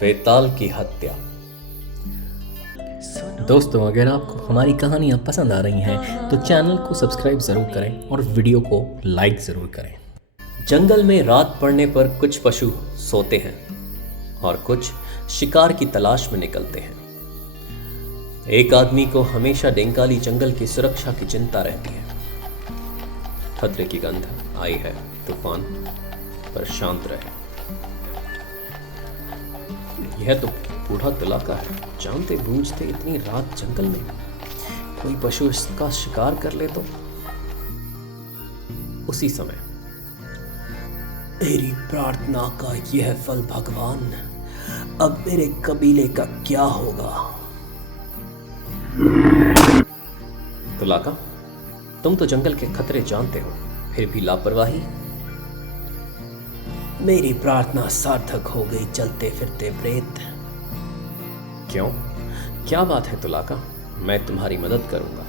वेताल की हत्या। दोस्तों, अगर आपको हमारी कहानियाँ पसंद आ रही हैं तो चैनल को सब्सक्राइब ज़रूर करें और वीडियो को लाइक ज़रूर करें। जंगल में रात पड़ने पर कुछ पशु सोते हैं और कुछ शिकार की तलाश में निकलते हैं। एक आदमी को हमेशा डेंकाली जंगल की सुरक्षा की चिंता रहती है। खतरे की गंध आई है, तूफान, पर शांत रहे। यह तो बूढ़ा तुलाका है। जानते बूझते इतनी रात जंगल में कोई पशु इसका शिकार कर ले तो। उसी समय मेरी प्रार्थना का यह फल भगवान, अब मेरे कबीले का क्या होगा। तुलाका, तुम तो जंगल के खतरे जानते हो, फिर भी लापरवाही। मेरी प्रार्थना सार्थक हो गई, चलते फिरते प्रेत। क्यों, क्या बात है तुलाका? मैं तुम्हारी मदद करूंगा।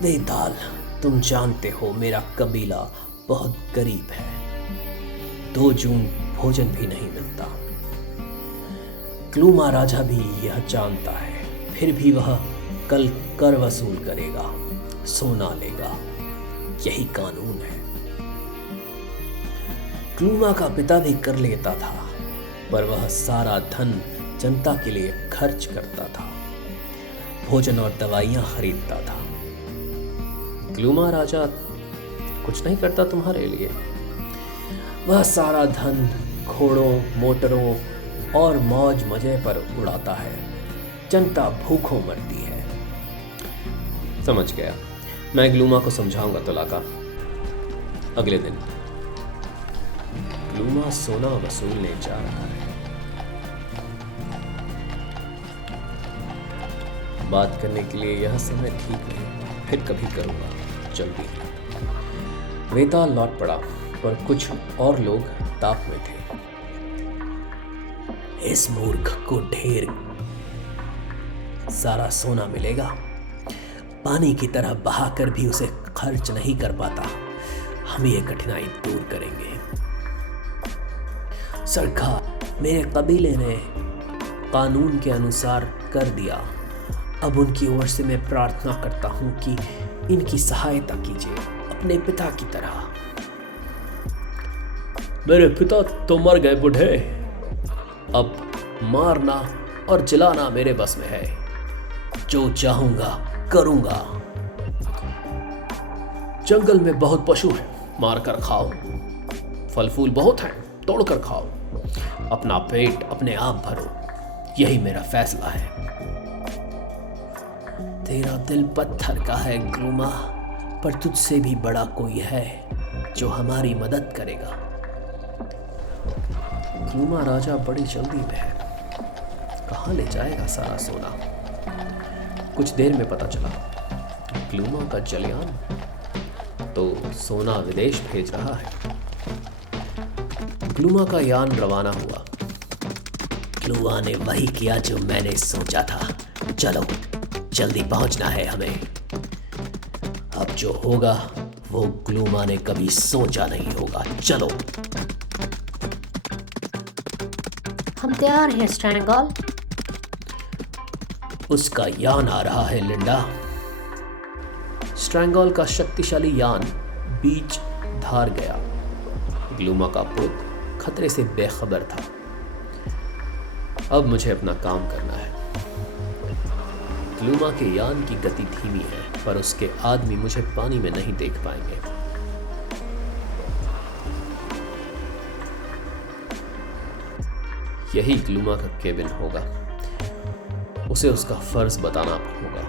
वेताल, तुम जानते हो मेरा कबीला बहुत गरीब है। 2 जून भोजन भी नहीं मिलता। क्लूमा राजा भी यह जानता है, फिर भी वह कल कर वसूल करेगा, सोना लेगा। यही कानून है। क्लूमा का पिता भी कर लेता था, पर वह सारा धन जनता के लिए खर्च करता था, भोजन और दवाइयां खरीदता था। क्लूमा राजा कुछ नहीं करता तुम्हारे लिए। वह सारा धन घोड़ों, मोटरों और मौज मजे पर उड़ाता है। जनता भूखों मरती है। समझ गया, मैं ग्लूमा को समझाऊंगा तुलाका। अगले दिन ग्लूमा सोना वसूलने जा रहा है। बात करने के लिए यह समय ठीक नहीं, फिर कभी करूंगा, जल्दी। वेताल लौट पड़ा, पर कुछ और लोग ताप में थे। इस मूर्ख को ढेर सारा सोना मिलेगा, पानी की तरह बहाकर भी उसे खर्च नहीं कर पाता। हम ये कठिनाई दूर करेंगे। सरकार, मेरे कबीले ने कानून के अनुसार कर दिया। अब उनकी ओर से मैं प्रार्थना करता हूं कि इनकी सहायता कीजिए, अपने पिता की तरह। मेरे पिता तो मर गए बूढ़े, अब मारना और जलाना मेरे बस में है। जो चाहूंगा करूंगा। जंगल में बहुत पशु हैं, मारकर खाओ। फल फूल बहुत हैं, तोड़कर खाओ। अपना पेट अपने आप भरो, यही मेरा फैसला है। तेरा दिल पत्थर का है ग्लूमा, पर तुझसे भी बड़ा कोई है जो हमारी मदद करेगा। ग्लूमा राजा बड़ी जल्दी में है। कहाँ ले जाएगा सारा सोना? कुछ देर में पता चला, ग्लूमा का जलयान तो सोना विदेश भेज रहा है। ग्लूमा का यान रवाना हुआ। ग्लूमा ने वही किया जो मैंने सोचा था। चलो, जल्दी पहुंचना है हमें। अब जो होगा वो ग्लूमा ने कभी सोचा नहीं होगा। चलो। हम तैयार हैं स्ट्रैंगल। उसका यान आ रहा है लिंडा। स्ट्रैंगल का शक्तिशाली यान बीच धार गया। ग्लूमा का पुत्र खतरे से बेखबर था। अब मुझे अपना काम करना है। ग्लूमा के यान की गति धीमी है, पर उसके आदमी मुझे पानी में नहीं देख पाएंगे। यही ग्लूमा का केबिन होगा। उसे उसका फर्ज बताना होगा।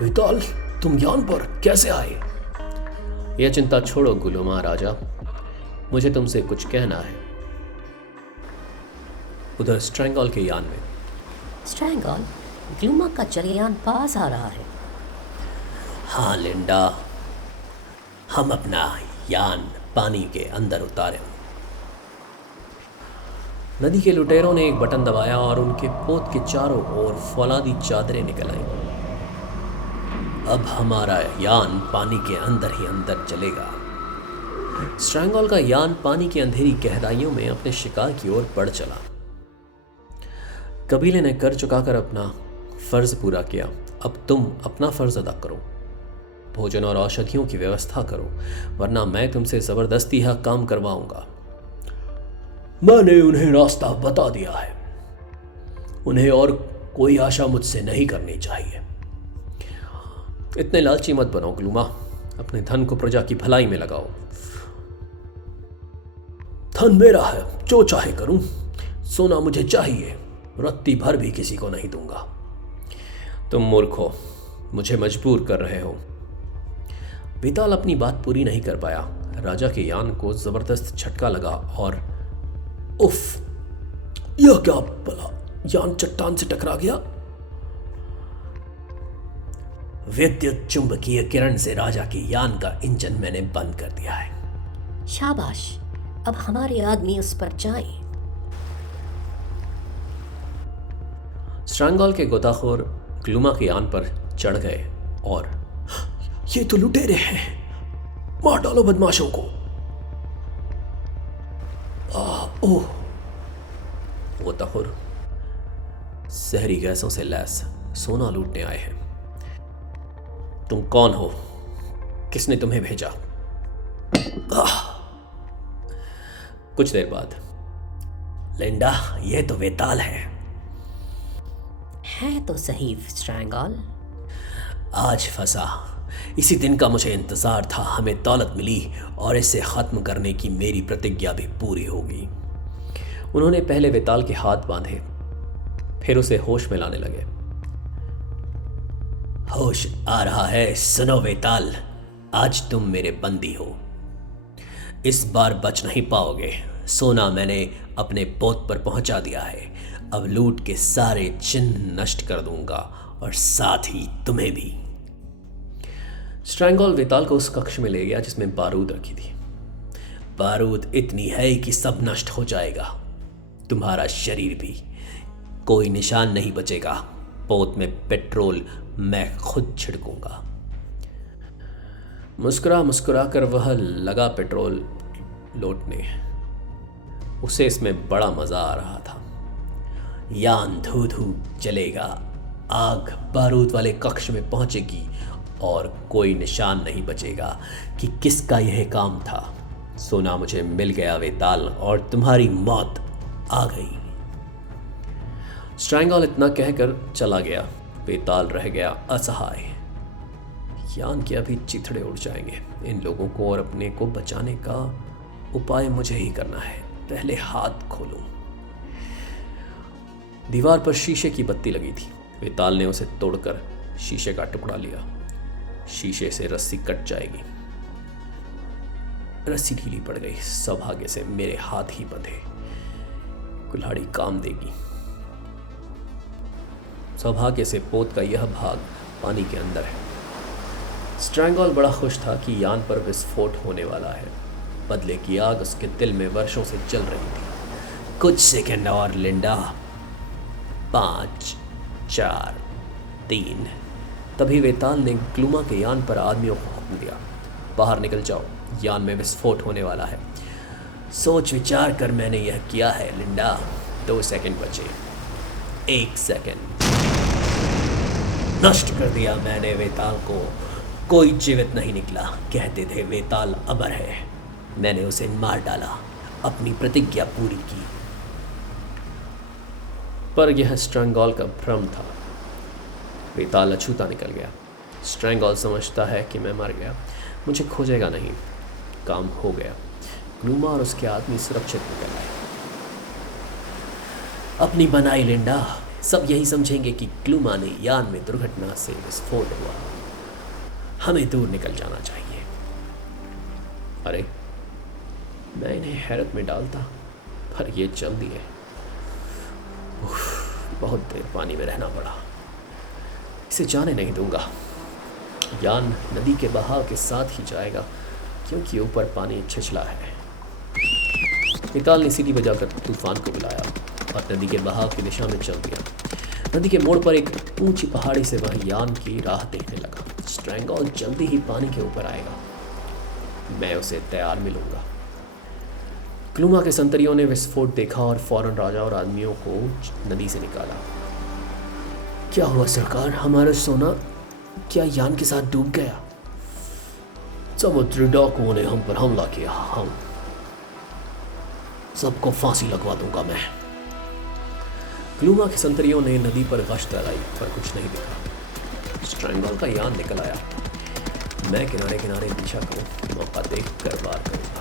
वेताल, तुम यान पर कैसे आए? यह चिंता छोड़ो ग्लूमा राजा, मुझे तुमसे कुछ कहना है। उधर स्ट्रैंगल के यान में। स्ट्रैंगल, ग्लूमा का जलयान पास आ रहा है। हाँ लिंडा, हम अपना यान पानी के अंदर उतारे। नदी के लुटेरों ने एक बटन दबाया और उनके पोत के चारों ओर फौलादी चादरें निकल आईं। अब हमारा यान पानी के अंदर ही अंदर चलेगा। स्ट्रैंगल का यान पानी की अंधेरी गहराइयों में अपने शिकार की ओर बढ़ चला। कबीले ने कर चुकाकर अपना फर्ज पूरा किया, अब तुम अपना फर्ज अदा करो। भोजन और औषधियों की व्यवस्था करो, वरना मैं तुमसे जबरदस्ती यह काम करवाऊंगा। मैंने उन्हें रास्ता बता दिया है, उन्हें और कोई आशा मुझसे नहीं करनी चाहिए। इतने लालची मत बनो ग्लूमा, अपने धन को प्रजा की भलाई में लगाओ। धन मेरा है, जो चाहे करूं। सोना मुझे चाहिए, रत्ती भर भी किसी को नहीं दूंगा। तुम मूर्ख हो, मुझे मजबूर कर रहे हो। बेताल अपनी बात पूरी नहीं कर पाया। राजा के यान को जबरदस्त झटका लगा और उफ, यह क्या भला, यान चट्टान से टकरा गया। विद्युत चुंबकीय किरण से राजा के यान का इंजन मैंने बंद कर दिया है। शाबाश, अब हमारे आदमी उस पर जाएं। स्ट्रैंगल के गोताखोर ग्लूमा के यान पर चढ़ गए और ये तो लुटेरे हैं, मार डालो बदमाशों को। ओह, गोताखोर जहरी गैसों से लैस सोना लूटने आए हैं। तुम कौन हो? किसने तुम्हें भेजा? कुछ देर बाद, लिंडा, ये तो वेताल है तो सही स्ट्रैंगल। आज फंसा। इसी दिन का मुझे इंतजार था। हमें दौलत मिली और इसे खत्म करने की मेरी प्रतिज्ञा भी पूरी होगी। उन्होंने पहले वेताल के हाथ बांधे, फिर उसे होश में लाने लगे। होश आ रहा है, सुनो वेताल, आज तुम मेरे बंदी हो। इस बार बच नहीं पाओगे। सोना मैंने अपने पोत पर पहुंचा दिया है। अब लूट के सारे चिन्ह नष्ट कर दूंगा और साथ ही तुम्हें भी। स्ट्रैंगल वेताल को उस कक्ष में ले गया जिसमें बारूद रखी थी। बारूद इतनी है कि सब नष्ट हो जाएगा, तुम्हारा शरीर भी। कोई निशान नहीं बचेगा। पोत में पेट्रोल मैं खुद छिड़कूंगा। मुस्कुरा मुस्कुरा कर वह लगा पेट्रोल लौटने। उसे इसमें बड़ा मजा आ रहा था। यान धू धू चलेगा, आग बारूद वाले कक्ष में पहुंचेगी और कोई निशान नहीं बचेगा कि किसका यह काम था। सोना मुझे मिल गया वेताल, और तुम्हारी मौत आ गई। स्ट्रैंगल इतना कहकर चला गया। वेताल रह गया असहाय। यान के अभी चिथड़े उड़ जाएंगे। इन लोगों को और अपने को बचाने का उपाय मुझे ही करना है। पहले हाथ खोलूं। दीवार पर शीशे की बत्ती लगी थी। वेताल ने उसे तोड़कर शीशे का टुकड़ा लिया। शीशे से रस्सी कट जाएगी। रस्सी ढीली पड़ गई। सौभाग्य से मेरे हाथ ही बंधे। कुल्हाड़ी काम देगी। सौभाग्य से पोत का यह भाग पानी के अंदर है। स्ट्रैंगल बड़ा खुश था कि यान पर विस्फोट होने वाला है। बदले की आग उसके दिल में वर्षों से जल रही थी। कुछ सेकंड और लिंडा। 5, 4, 3। तभी वेताल ने ग्लूमा के यान पर आदमियों को हुक्म दिया, बाहर निकल जाओ, यान में विस्फोट होने वाला है। सोच विचार कर मैंने यह किया है लिंडा। 2 सेकंड बचे। 1 सेकंड। नष्ट कर दिया मैंने वेताल को। कोई जीवित नहीं निकला। कहते थे वेताल अमर है। मैंने उसे मार डाला, अपनी प्रतिज्ञा पूरी की। पर यह स्ट्रैंगल का भ्रम था। वेताल अछूता निकल गया। स्ट्रैंगल समझता है कि मैं मर गया, मुझे खोजेगा नहीं। काम हो गया। ग्लूमा और उसके आदमी सुरक्षित निकल आए। अपनी बनाई लिंडा। सब यही समझेंगे कि ग्लूमा ने यान में दुर्घटना से विस्फोट हुआ। हमें दूर निकल जाना चाहिए। अरे, मैं इन्हें हैरत में डालता, पर ये चल दिए। बहुत देर पानी में रहना पड़ा। इसे जाने नहीं दूंगा। यान नदी के बहाव के साथ ही जाएगा, क्योंकि ऊपर पानी छिछला है। वेताल ने सीटी बजाकर तूफान को बुलाया और नदी के बहाव की दिशा में चल दिया। नदी के मोड़ पर एक ऊंची पहाड़ी से वह यान की राह देखने लगा। स्ट्रैंगल जल्दी ही पानी के ऊपर आएगा। मैं उसे तैयार मिलूंगा। क्लूमा के संतरियों ने विस्फोट देखा और फौरन राजा और आदमियों को नदी से निकाला। क्या हुआ सरकार, हमारा सोना क्या यान के साथ डूब गया? समुद्री डाकुओं ने हम पर हमला किया, हम सबको फांसी लगवा दूंगा मैं। क्लूमा के संतरियों ने नदी पर गश्त लगाई पर कुछ नहीं दिखा। स्ट्रैंगल का यान निकल आया। मैं किनारे किनारे पीछा करूं, मौका देख कर वार करूंगा।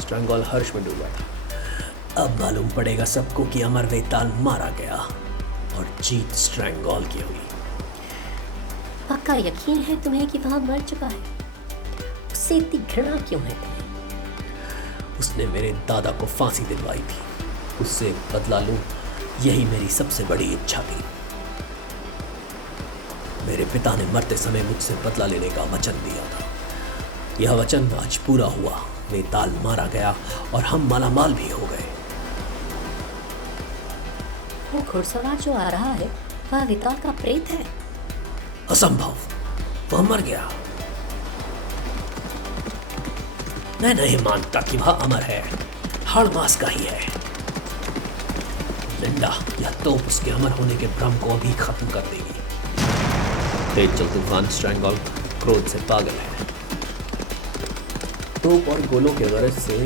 स्ट्रैंगल हर्ष में डूबा था। अब मालूम पड़ेगा सबको कि अमर वेताल मारा गया और जीत स्ट्रैंगल की हुई। पक्का यकीन है तुम्हें कि वहां मर चुका है? उससे इतनी घृणा क्यों है तुम्हें? उसने मेरे दादा को फांसी दिलवाई थी, उससे बदला लूं, यही मेरी सबसे बड़ी इच्छा थी। मेरे पिता ने मरते समय मुझसे बदला लेने का वचन दिया था। यह वचन आज पूरा हुआ। वेताल मारा गया और हम मालामाल भी हो गए। वो घुड़सवार जो आ रहा है वह वेताल का प्रेत है। असंभव, वह मर गया। मैं नहीं मानता कि वह अमर है, हाड़ मास का ही है। लिंडा, यह तोप उसके अमर होने के भ्रम को अभी खत्म कर देगी। तेज चल तूफान स्ट्रैंगल क्रोध से पागल है। तोप और गोलों के गरज से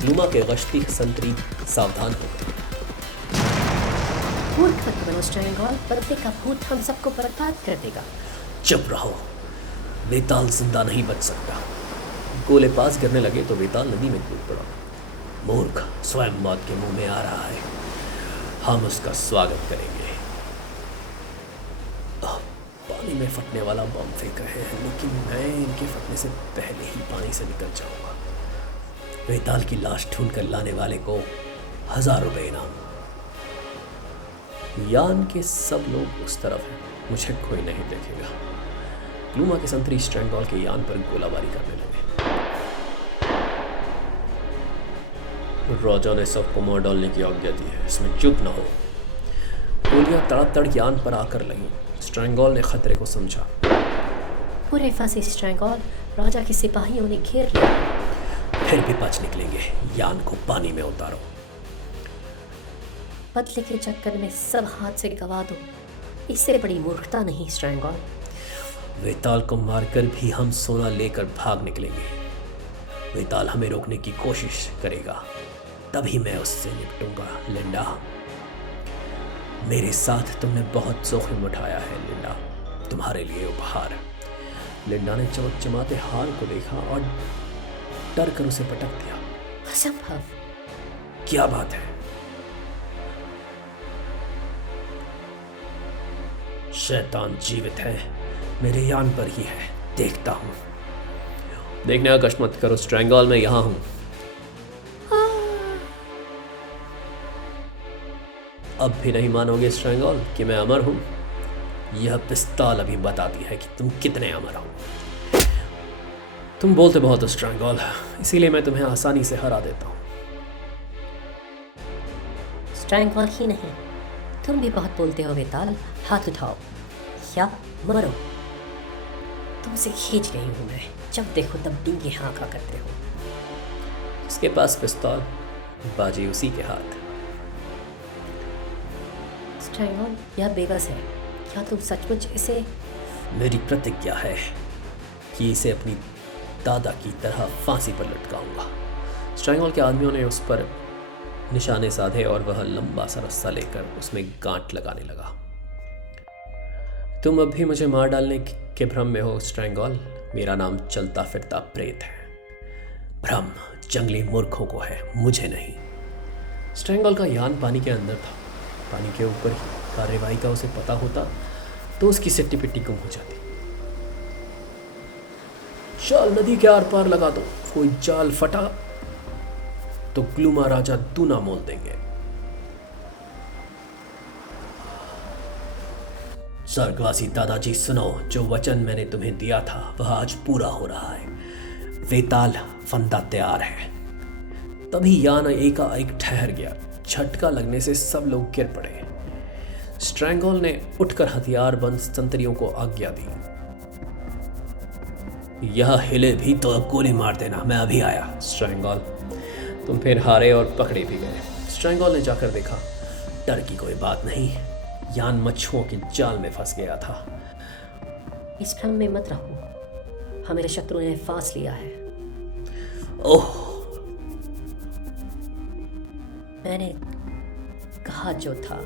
क्लूमा के गश्ती संतरी सावधान हो गए। मूर्ख मत बनो स्ट्रैंगल, पर्दे का भूत हम सबको बर्बाद कर देगा। चुप रहो, वेताल जिंदा नहीं बच सकता। गोले पास गिरने लगे तो वेताल नदी में कूद पड़ा। मूर्ख, स्वयं मौत के मुंह में आ रहा है, हम उसका स्वागत करेंगे। पानी में फटने वाला बम फेंक रहे हैं, लेकिन मैं इनके फटने से पहले ही पानी से निकल जाऊंगा। वेताल की लाश ढूंढ कर लाने वाले को 1000 रुपए इनाम। यान के सब लोग उस तरफ हैं, मुझे कोई नहीं देखेगा। क्लूमा के संतरी स्ट्रैंगल के यान पर गोलाबारी करने लगे। राजा ने सबको मार डालने की आज्ञा दी है, इसमें चुप न हो। गोलियां तड़ातड़ यान पर आकर लगी। स्ट्रैंगल ने खतरे को समझा। पूरे फंसे स्ट्रैंगल, राजा के सिपाहियों ने घेर लिया। फिर भी बच निकलेंगे, यान को पानी में उतारो। बदले के चक्कर में सब हाथ से गवा दो, इससे बड़ी मूर्खता नहीं स्ट्रैंगल। वेताल को मारकर भी हम सोना लेकर भाग निकलेंगे। वेताल हमें रोकने की कोशिश करेगा, तभी मैं उससे निपटूंगा। लिंडा, मेरे साथ तुमने बहुत जोखिम उठाया है लिंडा, तुम्हारे लिए उपहार। लिंडा ने चमकचमाते हार को देखा और डर कर उसे पटक दिया। असंभव। क्या बात है? शैतान जीवित है, मेरे यान पर ही है, देखता हूं। देखने का कष्ट मत करो स्ट्रैंगल, मैं यहां हूं। अब भी नहीं मानोगे स्ट्रैंगल कि मैं अमर हूं? यह पिस्तौल अभी बताती है कि तुम कितने अमर हो। तुम बोलते बहुत हो स्ट्रैंगल, इसीलिए मैं तुम्हें आसानी से हरा देता हूं। स्ट्रैंगल ही नहीं, तुम भी बहुत बोलते हो वेताल। हाथ उठाओ या मरो। तुमसे खींच गई हूं मैं, जब देखो तब डींगे हाँका करते हो। इसके पास पिस्तौल, बाजी उसी के हाथ। स्ट्रैंगल, यह बेबस है, क्या तुम सचमुच इसे? मेरी प्रतिज्ञा है कि इसे अपनी दादा की तरह फांसी पर लटकाऊंगा। स्ट्रैंगल के आदमियों ने उस पर निशाने साधे और वह लंबा सा रस्सा लेकर उसमें गांठ लगाने लगा। तुम अब भी मुझे मार डालने के भ्रम में हो स्ट्रैंगल, मेरा नाम चलता फिरता प्रेत है। भ्रम जंगली मूर्खों को है, मुझे नहीं। स्ट्रैंगल का यान पानी के अंदर था। पानी के ऊपर ही कार्यवाही का उसे पता होता तो उसकी सिट्टी पिट्टी गुम हो जाती। जाल नदी के आर पार लगा दो, कोई जाल फटा तो क्लूमा राजा दूना मोल देंगे। स्वर्गवासी दादाजी सुनो, जो वचन मैंने तुम्हें दिया था वह आज पूरा हो रहा है। वेताल फंदा तैयार है। तभी यान एकाएक ठहर गया। झटका लगने से सब लोग गिर पड़े। स्ट्रैंगल ने उठकर हथियार बंद संतरियों को आज्ञा दी। यह हिले भी तो अब गोली मार देना, मैं अभी आया। स्ट्रैंगल, तुम फिर हारे और पकड़े भी गए। स्ट्रैंगल ने जाकर देखा, डर की कोई बात नहीं, यान मच्छुओं के जाल में फंस गया था। इस भ्रम में मत रहो, हमारे शत्रु ने फांस लिया है। ओह, मैंने कहा जो था,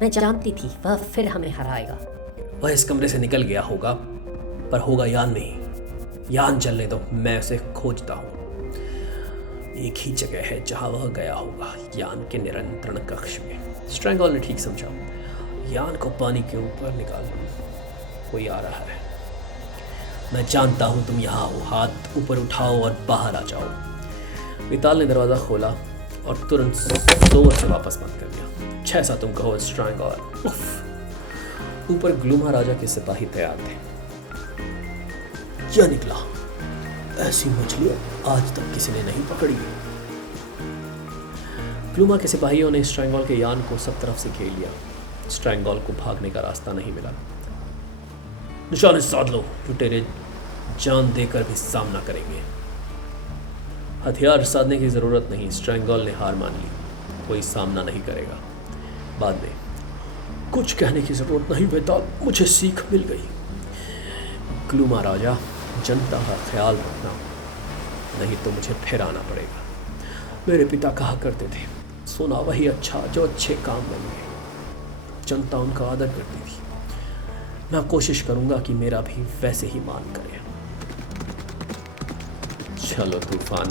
मैं जानती थी वह फिर हमें हराएगा। वह इस कमरे से निकल गया होगा, पर होगा यान नहीं। यान चलने दो, मैं उसे खोजता हूँ। एक ही जगह है जहाँ वह गया होगा, यान के नियंत्रण कक्ष में। स्ट्रैंगल ने ठीक समझा, यान को पानी के ऊपर निकाल लो, कोई आ रहा है। मैं जानता हूँ तुम यहाँ हो, हाथ ऊपर उठाओ और बाहर आ जाओ। विताल ने दरवाज़ा खोला और तुरंत जोर से वापस बंद कर दिया। जैसा तुम कहो स्ट्रैंगल। ऊपर ग्लूमा राजा के सिपाही तैयार थे। क्या निकला? ऐसी मछलियां आज तक किसी ने नहीं पकड़ी। ग्लूमा के सिपाहियों ने स्ट्रैंगल के यान को सब तरफ से घेर लिया। स्ट्रैंगल को भागने का रास्ता नहीं मिला। निशाने साध लो, लुटेरे जान देकर भी सामना करेंगे। हथियार साधने की जरूरत नहीं, स्ट्रैंगल ने हार मान ली। कोई सामना नहीं करेगा। बाद में कुछ कहने की जरूरत नहीं बेटा, मुझे सीख मिल गई। ग्लूमा राजा, जनता का ख्याल रखना, नहीं तो मुझे फिर आना पड़ेगा। मेरे पिता कहा करते थे, सोना वही अच्छा जो अच्छे काम बन गए। जनता उनका आदर करती थी। मैं कोशिश करूंगा कि मेरा भी वैसे ही मान करे। चलो तूफान,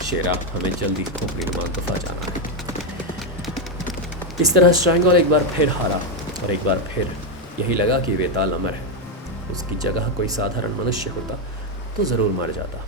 शेरा, हमें जल्दी खोपड़ी नुमा गुफा जाना है। इस तरह स्ट्रैंगल एक बार फिर हारा और एक बार फिर यही लगा कि वेताल अमर है। उसकी जगह कोई साधारण मनुष्य होता तो ज़रूर मर जाता।